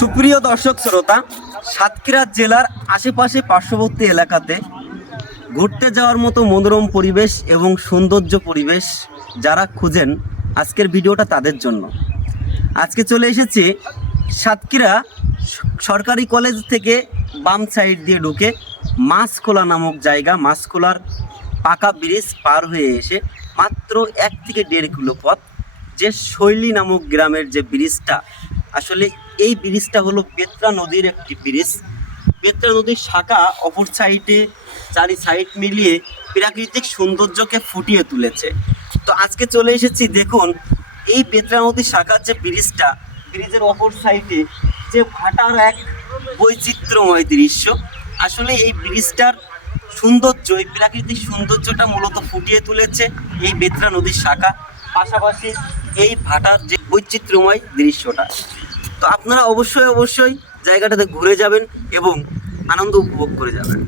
সুপ্রিয় দর্শক শ্রোতা, সাতক্ষীরা জেলার আশেপাশে পার্শ্ববর্তী এলাকাতে ঘুরতে যাওয়ার মতো মনোরম পরিবেশ এবং সৌন্দর্য পরিবেশ যারা খুঁজেন, আজকের ভিডিওটা তাদের জন্য। আজকে চলে এসেছি সাতক্ষীরা সরকারি কলেজ থেকে বাম সাইড দিয়ে ঢুকে মাছখোলা নামক জায়গা। মাছখোলার পাকা ব্রিজ পার হয়ে এসে মাত্র 1 থেকে 1.5 কিলো পথ যে শৈলী নামক গ্রামের যে ব্রিজটা, আসলে এই ব্রিজটা হলো বেত্রা নদীর একটি ব্রিজ। বেত্রা নদীর শাখা অপর সাইডে চারি সাইড মিলিয়ে প্রাকৃতিক সৌন্দর্যকে ফুটিয়ে তুলেছে। তো আজকে চলে এসেছি, দেখুন এই বেত্রা নদীর শাখার যে ব্রিজটা, ব্রিজের অপর সাইডে যে ভাটার এক বৈচিত্র্যময় দৃশ্য। আসলে এই ব্রিজটার সৌন্দর্য, এই প্রাকৃতিক সৌন্দর্যটা মূলত ফুটিয়ে তুলেছে এই বেত্রা নদীর শাখা, পাশাপাশি এই ভাটার যে বৈচিত্র্যময় দৃশ্যটা। তো আপনারা অবশ্যই জায়গাটাতে ঘুরে যাবেন এবং আনন্দ উপভোগ করে যাবেন।